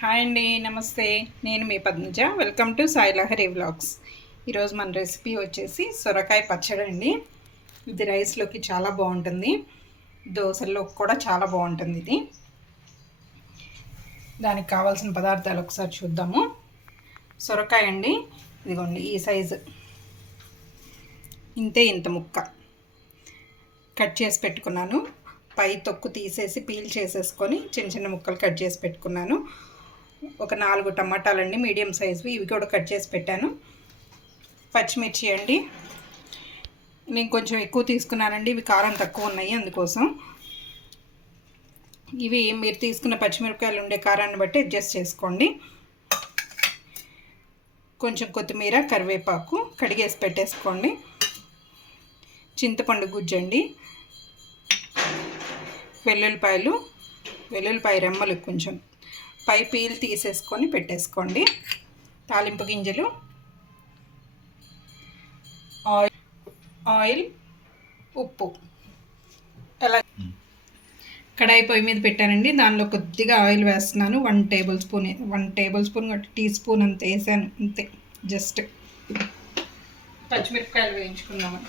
Hi అండి, నమస్తే. నేను మీ Padmaja. Welcome to Lahari vlogs. ఈరోజు మన రెసిపీ వచ్చేసి సొరకాయ పచ్చడి అండి. ఇది రైస్లోకి చాలా బాగుంటుంది, దోశల్లోకి కూడా చాలా బాగుంటుంది ఇది. దానికి కావాల్సిన పదార్థాలు ఒకసారి చూద్దాము. సొరకాయ అండి, ఇదిగోండి ఈ సైజు, ఇంత ముక్క కట్ చేసి పెట్టుకున్నాను. పై తొక్కు తీసేసి పీల్ చేసేసుకొని చిన్న చిన్న ముక్కలు కట్ చేసి పెట్టుకున్నాను. ఒక 4 టమాటాలండి, మీడియం సైజువి, ఇవి కూడా కట్ చేసి పెట్టాను. పచ్చిమిర్చి అండి, నేను కొంచెం ఎక్కువ తీసుకున్నానండి, ఇవి కారం తక్కువ ఉన్నాయి అందుకోసం. ఇవి మీరు తీసుకున్న పచ్చిమిరపకాయలు ఉండే కారాన్ని బట్టి అడ్జస్ట్ చేసుకోండి. కొంచెం కొత్తిమీర, కరివేపాకు కడిగేసి పెట్టేసుకోండి. చింతపండు గుజ్జండి, వెల్లుల్లిపాయ రెమ్మలు కొంచెం పై పీల్ తీసేసుకొని పెట్టేసుకోండి. తాలింపు గింజలు, ఆయిల్, ఉప్పు. అలా కడాయి పొయ్యి మీద పెట్టానండి. దానిలో కొద్దిగా ఆయిల్ వేస్తున్నాను. 1 టేబుల్ స్పూన్ టీ స్పూన్ అంత వేసాను, అంతే. జస్ట్ పచ్చిమిరపకాయలు వేయించుకున్నాము.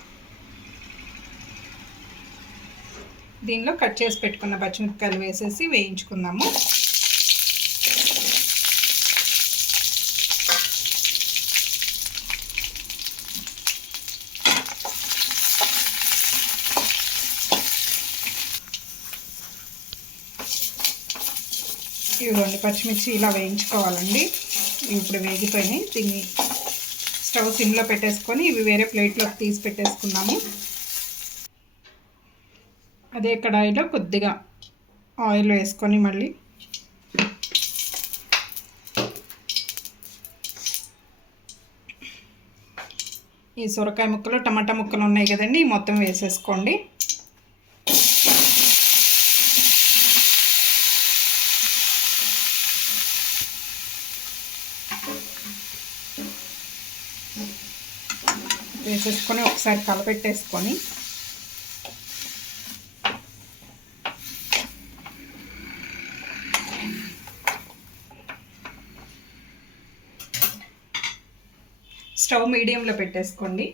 దీనిలో కట్ చేసి పెట్టుకున్న పచ్చిమిరపకాయలు వేసేసి వేయించుకుందాము. ఇవ్వండి, పచ్చిమిర్చి ఇలా వేయించుకోవాలండి. ఇప్పుడు వేగిపోయినాయి. దీన్ని స్టవ్ సిమ్లో పెట్టేసుకొని ఇవి వేరే ప్లేట్లోకి తీసి పెట్టేసుకున్నాము. అదే కడాయిలో కొద్దిగా ఆయిల్ వేసుకొని మళ్ళీ ఈ సొరకాయ ముక్కలు, టమాటా ముక్కలు ఉన్నాయి కదండి, మొత్తం వేసేసుకోండి. వేసేసుకొని ఒకసారి కలపెట్టేసుకొని స్టవ్ మీడియంలో పెట్టేసుకోండి.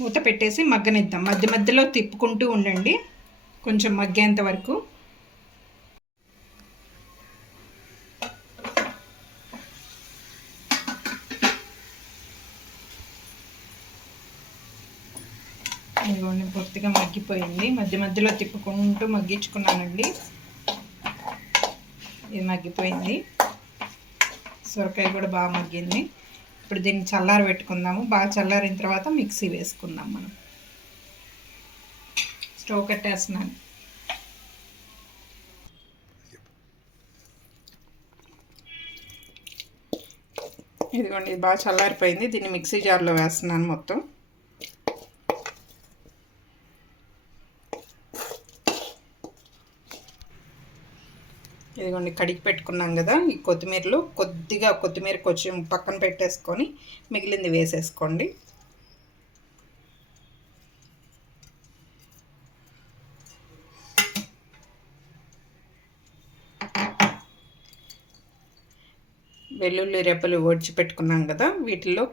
మూత పెట్టేసి మగ్గనిద్దాం. మధ్య మధ్యలో తిప్పుకుంటూ ఉండండి కొంచెం మగ్గేంత వరకు. ఇదిగోండి, పూర్తిగా మగ్గిపోయింది. మధ్య మధ్యలో తిప్పుకుంటూ మగ్గించుకున్నానండి. ఇది మగ్గిపోయింది. సొరకాయ కూడా బాగా మగ్గింది. ఇప్పుడు దీన్ని చల్లారి పెట్టుకుందాము. బాగా చల్లారిన తర్వాత మిక్సీ వేసుకుందాం మనం. స్టవ్ కట్టేస్తున్నాను. ఇదిగోండి, ఇది బాగా చల్లారిపోయింది. దీన్ని మిక్సీ జార్లో వేస్తున్నాను మొత్తం. ఇదిగోండి, కడిగి పెట్టుకున్నాం కదా, ఈ కొత్తిమీర కొంచెం పక్కన పెట్టేసుకొని మిగిలింది వేసేసుకోండి. వెల్లుల్లి రెబ్బలు ఒడిచి పెట్టుకున్నాం కదా, వీటిల్లో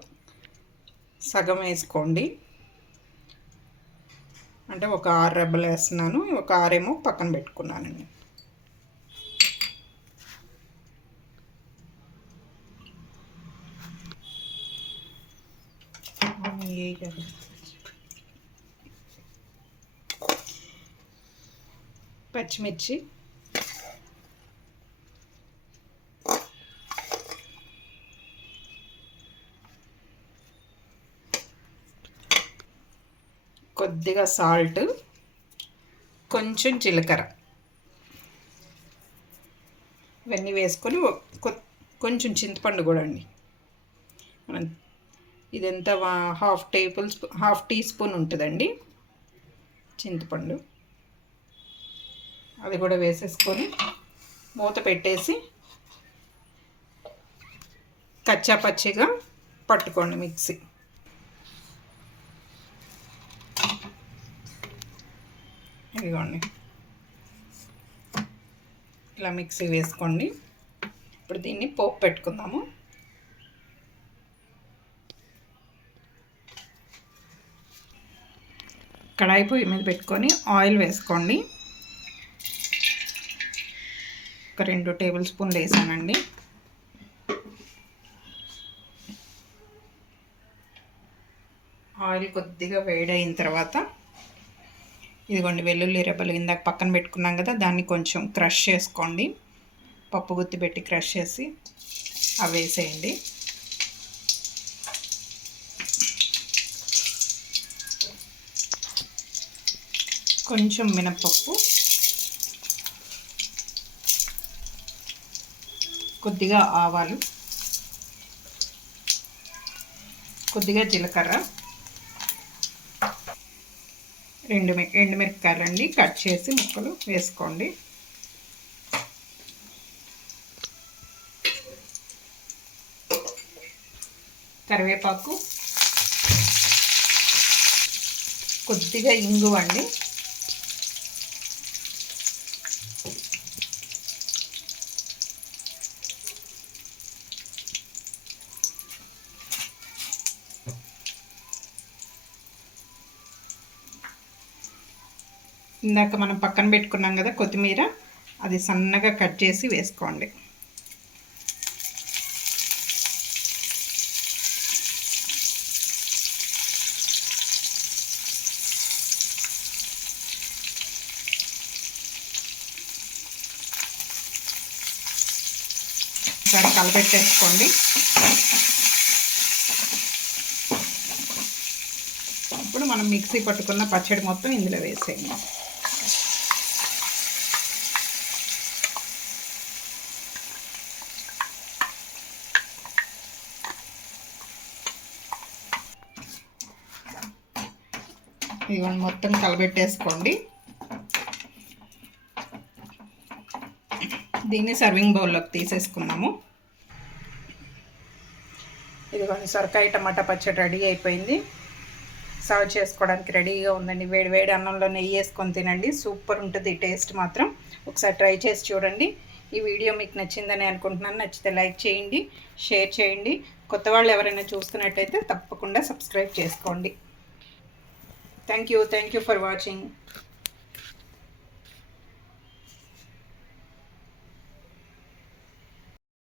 సగం వేసుకోండి. అంటే ఒక 6 రెబ్బలు వేస్తున్నాను, ఒక 6 ఏమో పక్కన పెట్టుకున్నానండి. పచ్చిమిర్చి, కొద్దిగా సాల్ట్, కొంచెం జీలకర్ర, ఇవన్నీ వేసుకొని కొంచెం చింతపండు కూడా అండి. మనం ఇదంతా హాఫ్ టీ స్పూన్ ఉంటుందండి చింతపండు. అది కూడా వేసేసుకొని మూత పెట్టేసి కచ్చా పచ్చిగా పట్టుకోండి మిక్సీ. ఇదిగోండి, ఇలా మిక్సీ వేసుకోండి. ఇప్పుడు దీన్ని పోపు పెట్టుకుందాము. కడాయి పొయ్యి మీద పెట్టుకొని ఆయిల్ వేసుకోండి. ఒక 2 టేబుల్ స్పూన్లు వేసానండి. ఆయిల్ కొద్దిగా వేడైన తర్వాత ఇదిగోండి వెల్లుల్లి రెబ్బలు ఇందాక పక్కన పెట్టుకున్నాం కదా, దాన్ని కొంచెం క్రష్ చేసుకోండి. పప్పు గుత్తి పెట్టి క్రష్ చేసి అవి వేసేయండి. కొంచెం మినపప్పు, కొద్దిగా ఆవాలు, కొద్దిగా జీలకర్ర, 2 ఎండుమిరపకాయలండి కట్ చేసి ముక్కలు వేసుకోండి. కరివేపాకు, కొద్దిగా ఇంగువ అండి, ఇందాక మనం పక్కన పెట్టుకున్నాం కదా కొత్తిమీర, అది సన్నగా కట్ చేసి వేసుకోండి. ఒకసారి కలపెట్టేసుకోండి. ఇప్పుడు మనం మిక్సీ పట్టుకున్న పచ్చడి మొత్తం ఇందులో వేసేయండి. ఇవన్నీ మొత్తం కలబెట్టేసుకోండి. దీన్ని సర్వింగ్ బౌల్లోకి తీసేసుకున్నాము. ఇదిగోండి సొరకాయ టమాటా పచ్చడి రెడీ అయిపోయింది. సర్వ్ చేసుకోవడానికి రెడీగా ఉందండి. వేడి వేడి అన్నంలో నెయ్యి వేసుకొని తినండి, సూపర్ ఉంటుంది టేస్ట్ మాత్రం. ఒకసారి ట్రై చేసి చూడండి. ఈ వీడియో మీకు నచ్చిందని అనుకుంటున్నాను. నచ్చితే లైక్ చేయండి, షేర్ చేయండి. కొత్త వాళ్ళు ఎవరైనా చూస్తున్నట్టయితే తప్పకుండా సబ్స్క్రైబ్ చేసుకోండి. Thank you for watching.